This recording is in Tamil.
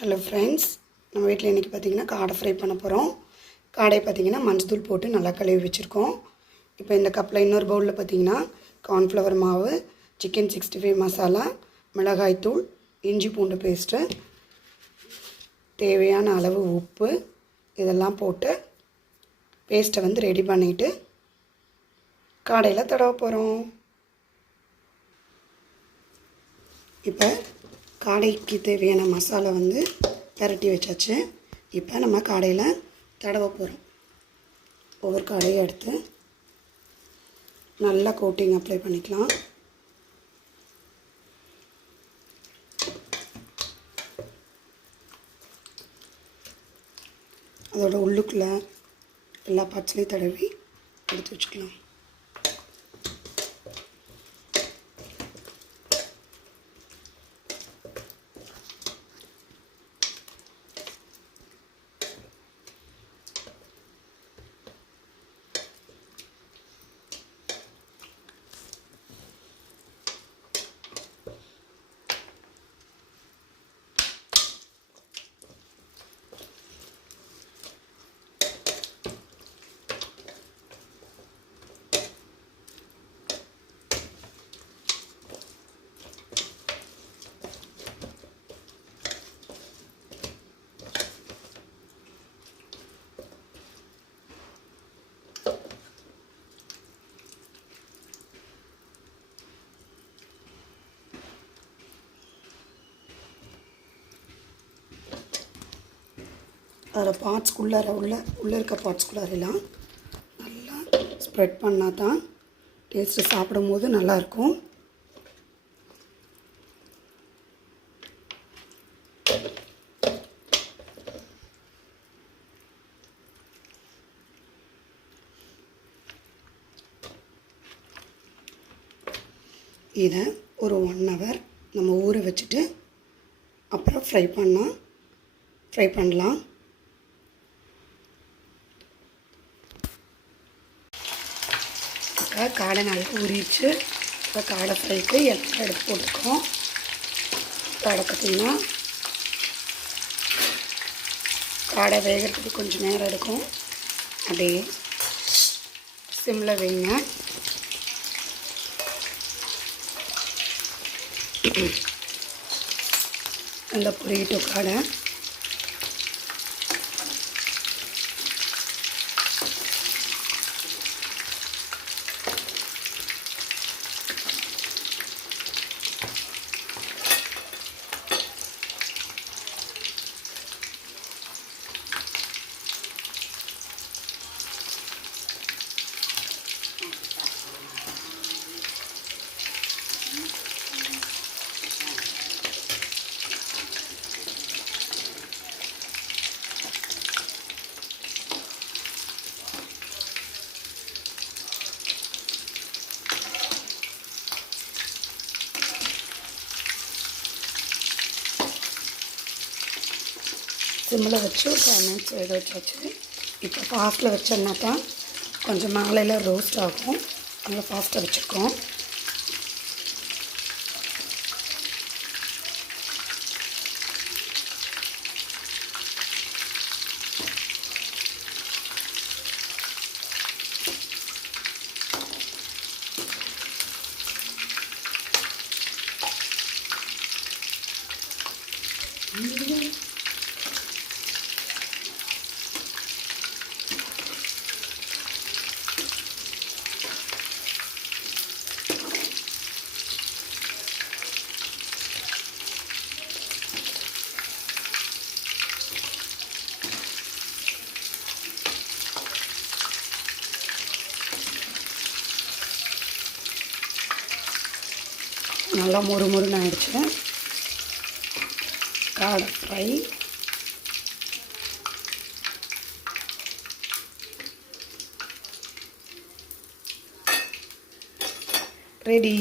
ஹலோ ஃப்ரெண்ட்ஸ், நம்ம வீட்டில் இன்றைக்கி பார்த்திங்கன்னா காடை ஃப்ரை பண்ண போகிறோம். காடை பார்த்திங்கன்னா மஞ்சள் போட்டு நல்லா கழுவி வச்சுருக்கோம். இப்போ இந்த கப்பில் இன்னொரு பவுலில் பார்த்திங்கன்னா கார்ன்ஃப்ளவர் மாவு, சிக்கன் 65 மசாலா, மிளகாய்த்தூள், இஞ்சி பூண்டு பேஸ்ட்டு, தேவையான அளவு உப்பு இதெல்லாம் போட்டு பேஸ்ட்டை ரெடி பண்ணிவிட்டு காடையில் தடவ போகிறோம். இப்போ காடைக்கு தேவையான மசாலா பரட்டி வச்சாச்சு. இப்போ நம்ம காடையில் தடவ போகிறோம். ஒவ்வொரு காடையை எடுத்து நல்லா கோட்டிங் அப்ளை பண்ணிக்கலாம். அதோட உள்ளுக்குள்ளே எல்லா பார்ட்ஸ்லையும் தடவி எடுத்து வச்சுக்கலாம். அதில் பார்ட்ஸ்குள்ளார உள்ளே இருக்க பார்ட்ஸ்குள்ளாரெல்லாம் நல்லா ஸ்ப்ரெட் பண்ணால் தான் டேஸ்ட்டு சாப்பிடும்போது நல்லாயிருக்கும். இதை ஒரு 1 hour நம்ம ஊற வச்சுட்டு அப்புறம் ஃப்ரை பண்ணலாம். காடை நல்லா ஊறிடுச்சு. இப்போ காடை ஃப்ரைக்கு எல்லாம் எடுத்து போட்டுருக்கோம். காடை பார்த்திங்கன்னா காடை வேகிறதுக்கு கொஞ்சம் நேரம் எடுக்கும். அப்படியே சிம்மில் வைங்க. நல்லா புரியிட்டோம் காடை. சிம்மில் வச்சு ஒரு 5 minutes வேக வச்சாச்சு. இப்போ ஃபாஸ்ட்டில் வச்சோன்னா தான் கொஞ்சம் மேலையில் ரோஸ்ட் ஆகும். அதனால் ஃபாஸ்ட்டாக வச்சுருக்கோம். நல்லா மொறுமொறுன்னு ஆயிடுச்சு காடை ஃப்ரை. ரெடி.